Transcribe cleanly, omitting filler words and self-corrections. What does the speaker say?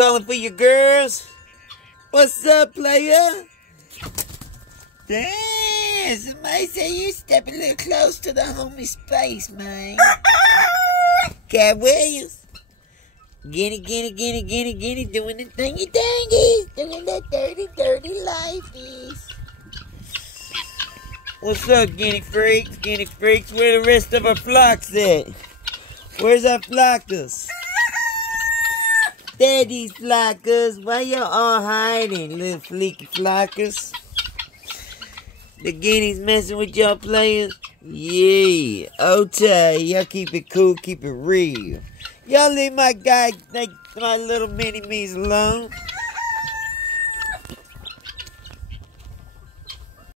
calling for your girls? What's up, player? Damn, somebody say you stepping a little close to the homie space, man. Cat Williams. Guinea, doing the thingy-thingies. Doing that dirty lifeies. What's up, guinea freaks? Guinea freaks, where the rest of our flocks at? Where's our flockers? There these flockers. Why y'all all hiding, little fleeky flockers? The guineas messing with y'all players? Yeah. Okay, y'all keep it cool, keep it real. Y'all leave my little mini-me's alone.